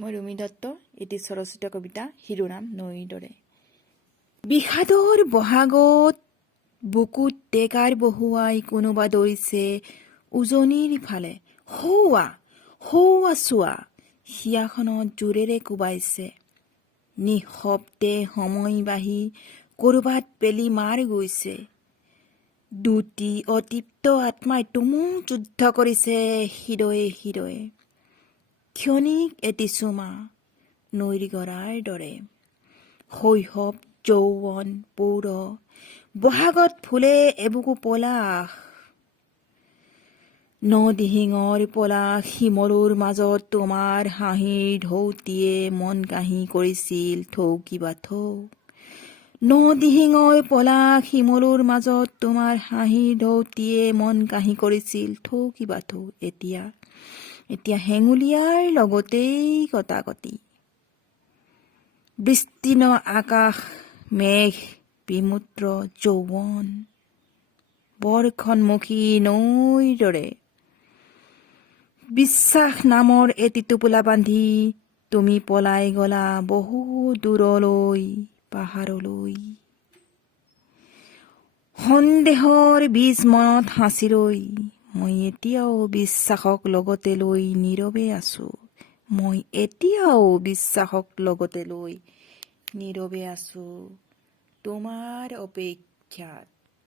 মই ৰুমি দত্ত, এটি স্বৰচিত কবিতা শিৰোনাম নৈৰ দৰে। বিষাদৰ বহাগত বুকুত টেকাৰ বহুৱাই কোনোবা দৌৰিছে উজনিৰ ফালে। সৌৱা সৌৱা চোৱা, হিয়াখনত জোৰেৰে কোবাইছে। নিঃশব্দে সময় বাঢ়ি ক'ৰবাত পেলি মাৰ গৈছে। দুটি অতৃপ্ত আত্মাই তুমুল যুদ্ধ কৰিছে হৃদয়ে হৃদয়ে। ক্ষণিক এটি চুমা নৈৰ গৰাৰ দৰে। শৈশৱ যৌৱন পৌৰ বহাগত ফুলে এবুকু পলাশ। নদিহিঙৰ পলাশ শিমলুৰ মাজত তোমাৰ হাঁহিৰ ঢৌটিয়ে মন কাহি কৰিছিল থৌকিবা থৌ। নদিহিঙৰ পলাশ শিমলুৰ মাজত তোমাৰ হাঁহিৰ ঢৌটিয়ে মন কাহি কৰিছিল থৌকিবা থৌ। এতিয়া হেঙুলীয়াৰ লগতেই কটাকটি। বিস্তীৰ্ণ আকাশ মেঘ বিমূৰ্ত যৌৱন। বৰ্ষণমুখী নৈৰ দৰে। বিশ্বাস নামৰ এটি টোপোলা বান্ধি তুমি পলাই গলা বহু দূৰলৈ পাহাৰলৈ। সন্দেহৰ বীজ মনত সাঁচি লৈ মই এতিয়াও বিশ্বাসক লগতে লৈ নীৰৱে আছো। মই এতিয়াও বিশ্বাসক লগতে লৈ নীৰৱে আছো তোমাৰ অপেক্ষাত।